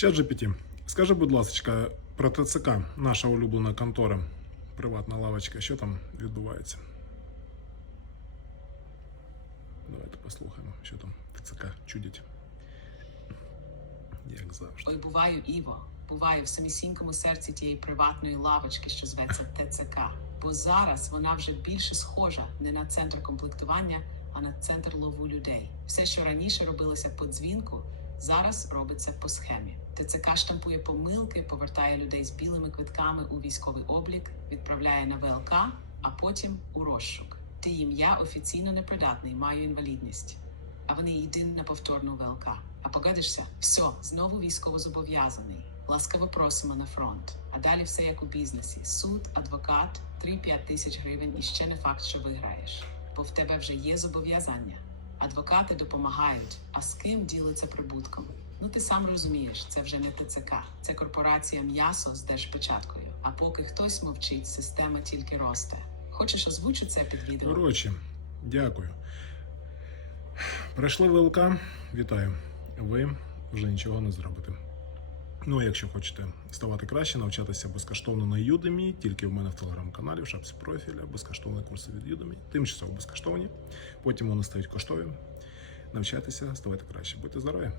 Чат GPT. Скажи, будь ласка, про ТЦК, наша улюблена контора, приватна лавочка, що там відбувається? Давайте послухаємо, що там ТЦК чудять. Як завжди. Ой, буваю Іво, буваю в самісінькому серці тієї приватної лавочки, що зветься ТЦК. Бо зараз вона вже більше схожа не на центр комплектування, а на центр лову людей. Все, що раніше робилося по дзвінку, зараз робиться по схемі. ТЦК штампує помилки, повертає людей з білими квитками у військовий облік, відправляє на ВЛК, а потім у розшук. Ти їм я офіційно непридатний, маю інвалідність а вони йди на повторну ВЛК. А погодишся, все, знову військово зобов'язаний. Ласкаво просимо на фронт. А далі все як у бізнесі: суд, адвокат, 3-5 тисяч гривень і ще не факт, що виграєш. Бо в тебе вже є зобов'язання. Адвокати допомагають, а з ким ділиться прибутком? Ну ти сам розумієш, це вже не ТЦК, це корпорація м'ясо з держпечаткою. А поки хтось мовчить, система тільки росте. Хочеш озвучу це під відео? Коротше, дякую. Пройшли ВЛК, вітаю. Ви вже нічого не зробите. Ну, якщо хочете ставати краще, навчатися безкоштовно на Udemy, тільки в мене в телеграм-каналі, в шапці профіля, безкоштовні курси від Udemy, тимчасово безкоштовні. Потім вони стають коштові. Навчайтеся, ставайте краще. Будьте здорові!